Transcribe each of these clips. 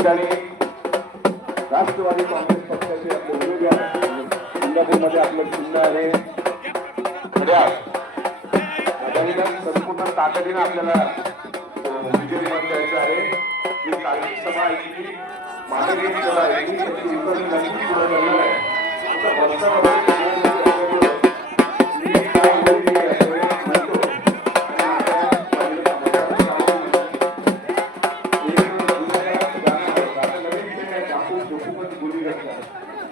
ठिकाणी राष्ट्रवादी काँग्रेस पक्षाचे आपले विरोधी इंदापूरमध्ये आपलं चिन्ह आहे. म्हणजे संपूर्ण ताकदीनं आपल्याला अं, विजयी मत द्यायचं आहे. मी कालची सभा ऐकली मानवीय सभा ऐकली त्याची वितरण नक्की आहे.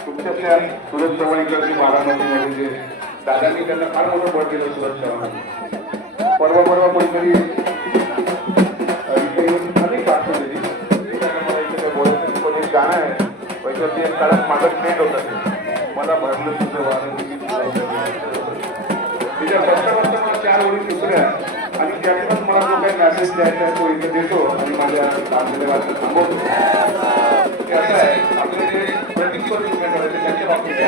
तुमच्यातल्या सुरज चव्हाणीकडचे बारामतीमध्ये जे दादांनी त्यांना फार मोठं बळ दिलं सुरज चव्हाण परवा परवा कोणतरी अ, इथे येऊन खाली मला नाही. पण एक गाणं आहे. ते काळात माझं ट्रेंड होता ते. मला भरलं तुझं वारं तिच्या बसता बसता मला चार ओळी दुसऱ्या. आणि त्यातूनच मला जो काही मॅसेज द्यायचा तो इथे देतो. आणि माझ्या लाभलेल्या थांबवतो. ते आहे आपले प्रतिस्पर्धी उमेदवार त्यांच्या बाबतीत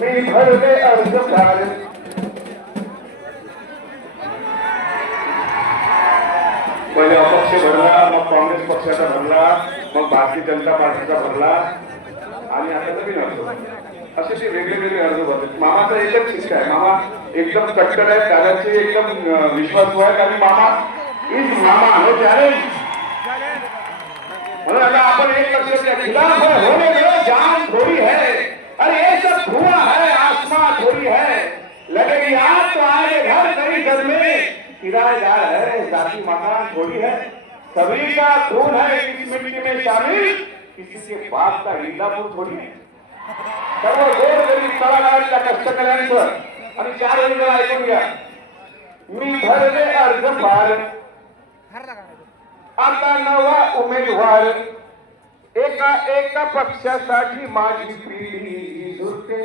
मी भरले अर्ज फार पहिले अपक्ष भरला मग काँग्रेस पक्षाचा भरला मग भारतीय जनता पार्टीचा भरला आणि आता नवीन अर्ज असे ते वेगळे वेगळे अर्ज भरले मामाचा एकच शिस्त आहे. मामा एकदम कट्टर आहे दादाचे एकदम अं, विश्वासू आहेत आणि मामा इज मामा म्हणजे हो चॅलेंज म्हणून आता आपण एक लक्षात घ्या होने जान थोड़ी है. अरे ये सब धुआं है आसमां थोड़ी है. लगेगी आग तो आए घर कई घर में किराएदार है जाति मकान थोड़ी है. सभी का खून है इस मिट्टी में शामिल. किसी के बाप का इंदापूर थोडी है. सर्व गोर गरीब तळागाळातल्या कष्टकऱ्यांचं आणि चार वेळेला ऐकून घ्या मी भरले अर्ज फार आता नवा उमेदवार एका एका पक्षासाठी माझी पिढी झुरते.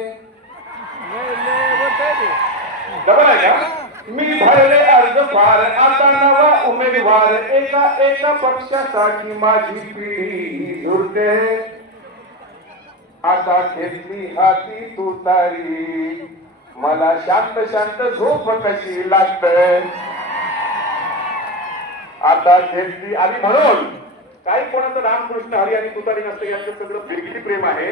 मी भरले अर्ज फार आता नवा उमेदवार एका एका पक्षासाठी माझी पिढी झुरते. आता घेतली हाती तुतारी. मला शांत शांत झोप कशी लागते? आता घेतली आणि म्हणून काही कोणाचं रामकृष्ण हरी आणि तुतारी नसतं यांचं सगळं वेगळी प्रेम आहे.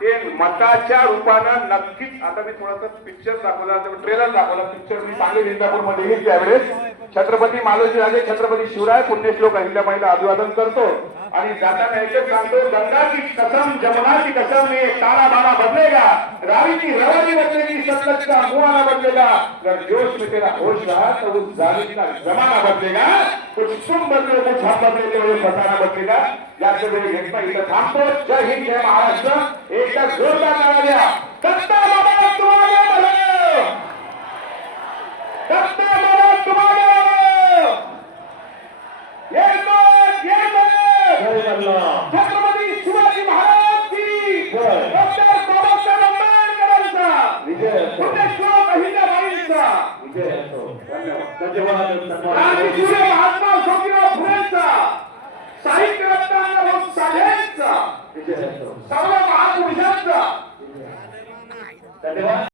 ते मताच्या रूपानं नक्कीच आता मी थोडासा पिक्चर दाखवला ट्रेलर दाखवला पिक्चर मी सांगेल इंदापूरमध्ये त्यावेळेस छत्रपती मालोजी राजे छत्रपती शिवराय पुण्यश्लोक अहिल्या अहिल्याबाईला अभिवादन करतो. आणि जाताना एकच सांगतो गंगाची कसम जमुनाची कसम में तारा बारा बदलेगा. रावीची रवानी बदलेगी. सतलज का मुआना बदलेगा अगर जोश में तेरा होश रहा तो उस जालिम का जमाना बदलेगा कुछ तुम बदले कुछ हम बदलेते हुए फसाना बदलेगा याचे वेळ घेतला इथं थांबतो. जय हिंद जय महाराष्ट्र. एकदा जोरदार नारा द्या. ಧನ್ಯವಾದ